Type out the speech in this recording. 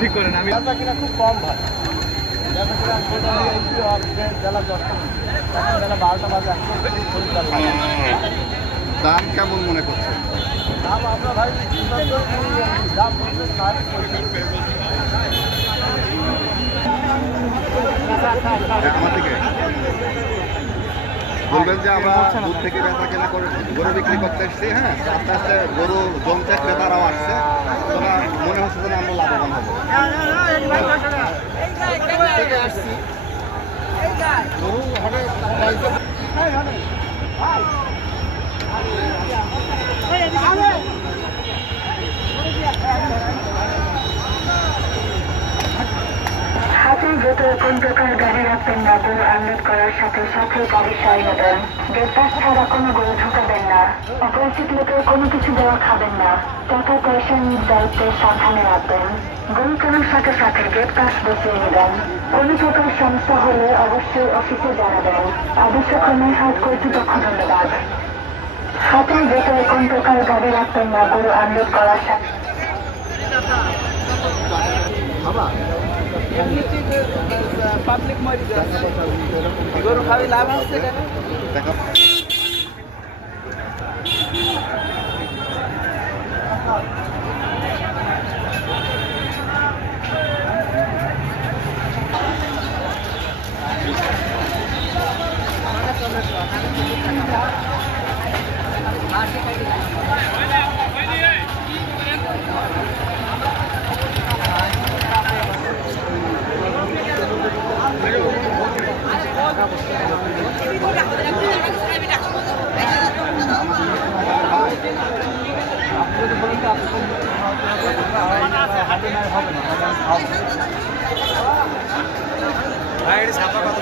ঠিক করেন। আমি বেচা কিনা খুব কম ভাই, বেচা কিনা বেলা 10টা, এখন বেলা 12টা বাজে, এখন খরিদ্দার লাগে। দাম কেমন মনে করছেন? দাম আমরা ভাই দাম বলতে 60। আমার থেকে বলবেন যে আমরা দুধ থেকে বেচা কেনা করে গরু বিক্রি করতে এসেছি। হ্যাঁ, আস্তে আস্তে গরু জমতে ক্রেতারাও আসছে, তোরা মনে হচ্ছে যে আমরা লাভবান হবো। থেকে আসছি গরু হাটে হাতের ভেতরে কোন প্রকার গাড়ি রাখবেন না, গরু আনলোড করার সাথে সাথে গাড়ি সয় নেবেন। গেট পাস ছাড়া কোনো গরু ঢুকাবেন না। অপরিচিত লোকের কোনো কিছু দেওয়া খাবেন না। টাকা পয়সা নিজ দায়িত্বে সাবধানে রাখবেন। গরু কেনার সাথে সাথে গেট পাস বসিয়ে নেবেন। কোনো প্রকার সমস্যা হলে অবশ্যই অফিসে জানাবেন। আবশ্যক্রমে হাট কর্তৃপক্ষ ধন্যবাদ। হাতের ভেতরে কোন প্রকার গাড়ি রাখবেন না, গরু আনলোড করার সাথে পাবলিক মারি গরু খাবি লাভ আছে দেখা ছাপা কত?